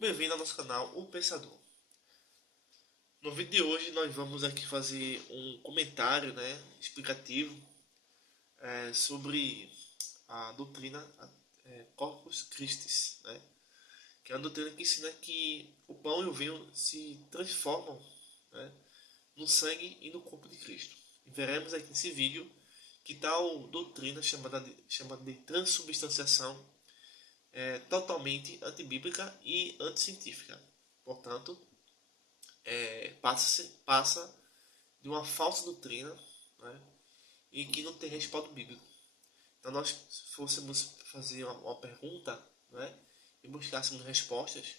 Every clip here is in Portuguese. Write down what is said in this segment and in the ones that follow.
bem-vindo ao nosso canal O Pensador. No vídeo de hoje nós vamos aqui fazer um comentário, explicativo sobre a doutrina Corpus Christi, que é uma doutrina que ensina que o pão e o vinho se transformam, né, no sangue e no corpo de Cristo. E veremos aqui nesse vídeo que tal doutrina chamada de transubstanciação é totalmente antibíblica e anticientífica. Portanto, passa de uma falsa doutrina, né, e que não tem respaldo bíblico. Então, nós, se fôssemos fazer uma pergunta, né, e buscássemos respostas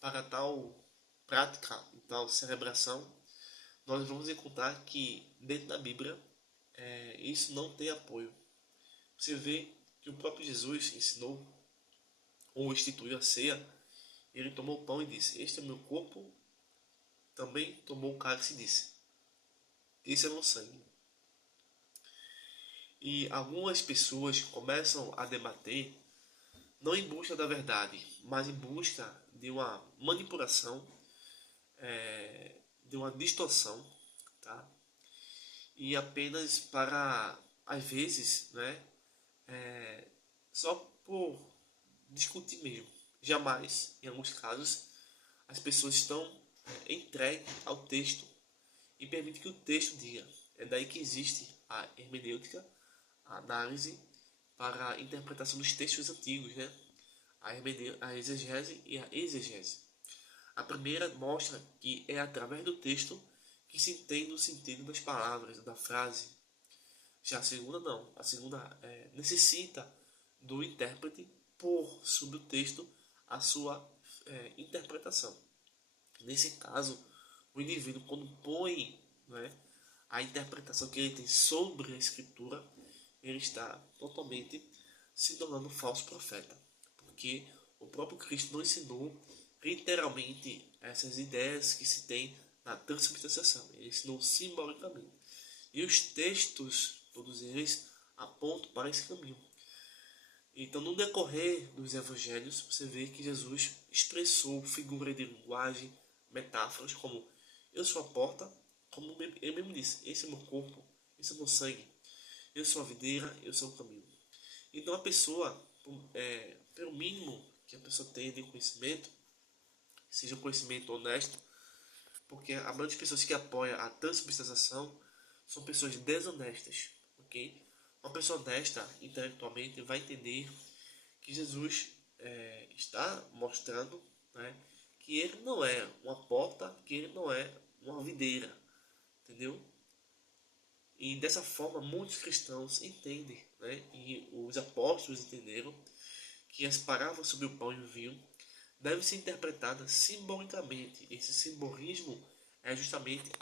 para tal prática e tal celebração, nós vamos encontrar que dentro da Bíblia isso não tem apoio. Você vê que o próprio Jesus ensinou ou instituiu a ceia. Ele tomou o pão e disse: "Este é meu corpo". Também tomou o cálice e disse: "Esse é meu sangue". E algumas pessoas começam a debater não em busca da verdade, mas em busca de uma manipulação, de uma distorção, tá? E apenas para, às vezes, só por discutir mesmo. Jamais, em alguns casos, as pessoas estão entregues ao texto e permitem que o texto diga. É daí que existe a hermenêutica, a análise para a interpretação dos textos antigos, né? A exegese e a exegese. A primeira mostra que é através do texto que se entende o sentido das palavras, da frase. Já a segunda não. A segunda necessita do intérprete pôr sobre o texto a sua interpretação. Nesse caso, o indivíduo, quando põe, a interpretação que ele tem sobre a escritura, ele está totalmente se tornando um falso profeta. Porque o próprio Cristo não ensinou literalmente essas ideias que se tem na transubstanciação. Ele ensinou simbolicamente. E os textos, todos eles, apontam para esse caminho. Então, no decorrer dos evangelhos, você vê que Jesus expressou figuras de linguagem, metáforas como: "Eu sou a porta", como ele mesmo disse: "Esse é meu corpo, esse é meu sangue. Eu sou a videira, eu sou o caminho". Então, a pessoa, pelo mínimo que a pessoa tenha de conhecimento, seja um conhecimento honesto, porque a maioria das pessoas que apoia a transubstanciação são pessoas desonestas, ok? Uma pessoa honesta intelectualmente vai entender que Jesus está mostrando, que ele não é uma porta, que ele não é uma videira, entendeu? E dessa forma muitos cristãos entendem, e os apóstolos entenderam que as parábolas sobre o pão e o vinho devem ser interpretadas simbolicamente. Esse simbolismo é justamente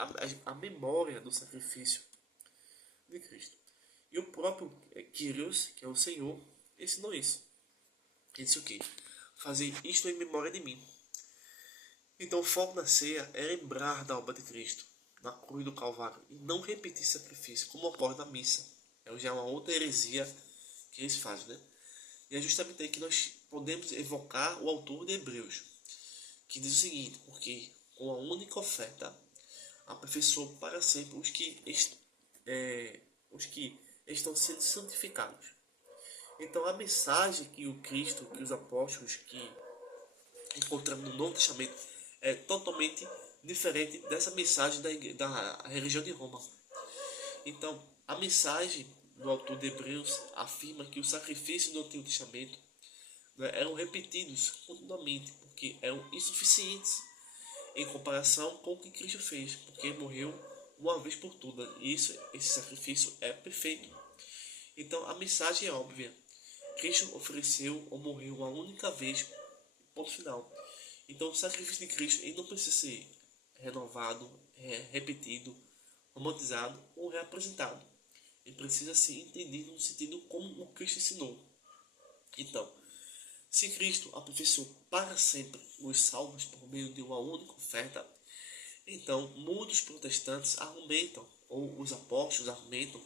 a memória do sacrifício de Cristo. E o próprio Kyrios, que é o Senhor, ensinou isso. Ele disse o quê? "Fazer isto em memória de mim". Então o foco da ceia é lembrar da obra de Cristo na cruz do Calvário e não repetir sacrifício, como ocorre na missa. É já uma outra heresia que eles fazem, né? E é justamente aí que nós podemos evocar o autor de Hebreus, que diz o seguinte: "Porque com a única oferta aperfeiçoou para sempre os que estão sendo santificados". Então a mensagem que o Cristo, que os apóstolos que encontramos no Novo Testamento é totalmente diferente dessa mensagem da religião de Roma. Então a mensagem do autor de Hebreus afirma que os sacrifícios do Antigo Testamento, eram repetidos continuamente, porque eram insuficientes em comparação com o que Cristo fez, porque ele morreu uma vez por todas, e esse sacrifício é perfeito. Então a mensagem é óbvia: Cristo ofereceu ou morreu uma única vez, ponto final. Então o sacrifício de Cristo ele não precisa ser renovado, repetido, romantizado ou reapresentado. Ele precisa ser entendido no sentido como o Cristo ensinou. Então, se Cristo aperfeiçoou para sempre os salvos por meio de uma única oferta, então muitos protestantes argumentam, ou os apóstolos argumentam,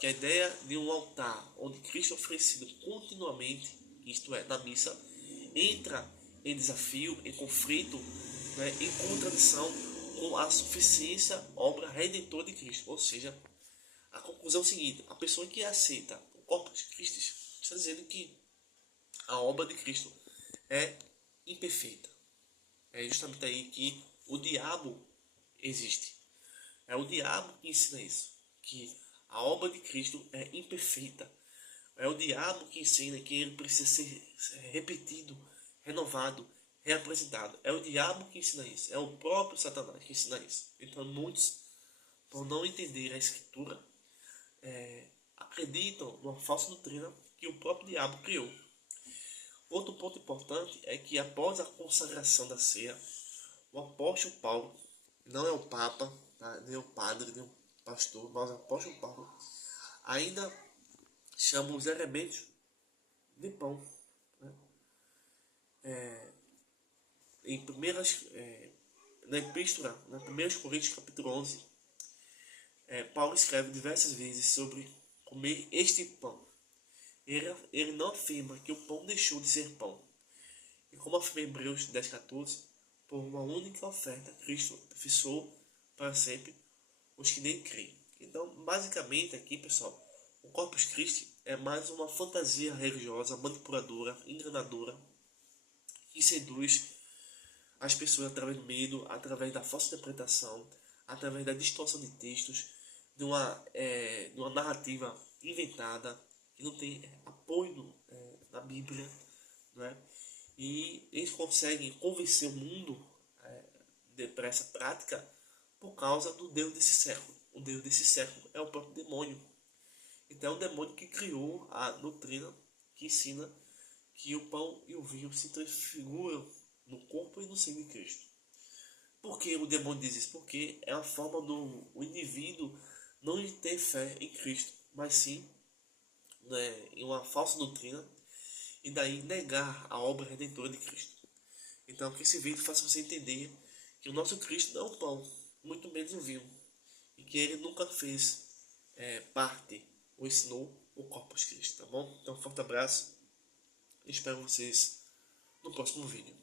que a ideia de um altar onde Cristo é oferecido continuamente, isto é, na missa, entra em desafio, em conflito, né, em contradição com a suficiência, obra redentora de Cristo. Ou seja, a conclusão é o seguinte: a pessoa que aceita o Corpus Christi está dizendo que a obra de Cristo é imperfeita. É justamente aí que o diabo existe. É o diabo que ensina isso, que a obra de Cristo é imperfeita. É o diabo que ensina que ele precisa ser repetido, renovado, reapresentado. É o diabo que ensina isso. É o próprio Satanás que ensina isso. Então muitos, por não entender a Escritura, acreditam numa falsa doutrina que o próprio diabo criou. Outro ponto importante é que após a consagração da ceia, o apóstolo Paulo, não é o Papa, tá? Nem o padre, nem o pastor, mas o apóstolo Paulo ainda chama os elementos de pão. Né? Em primeiras, na epístola, na 1 Coríntios capítulo 11, Paulo escreve diversas vezes sobre comer este pão. Ele não afirma que o pão deixou de ser pão. E como afirma em Hebreus 10,14, por uma única oferta, Cristo aperfeiçoou para sempre os que nem creem. Então, basicamente aqui, pessoal, o Corpus Christi é mais uma fantasia religiosa, manipuladora, enganadora, que seduz as pessoas através do medo, através da falsa interpretação, através da distorção de textos, de uma narrativa inventada, que não tem apoio na Bíblia, né? E eles conseguem convencer o mundo para essa prática por causa do Deus desse século. O Deus desse século é o próprio demônio. Então é o demônio que criou a doutrina que ensina que o pão e o vinho se transfiguram no corpo e no sangue de Cristo. Por que o demônio diz isso? Porque é a forma do o indivíduo não ter fé em Cristo, mas sim, né, em uma falsa doutrina, e daí negar a obra redentora de Cristo. Então que esse vídeo faça você entender que o nosso Cristo não é o pão, muito menos o vinho, e que ele nunca fez parte ou ensinou o Corpus Christi, tá bom? Então, um forte abraço e espero vocês no próximo vídeo.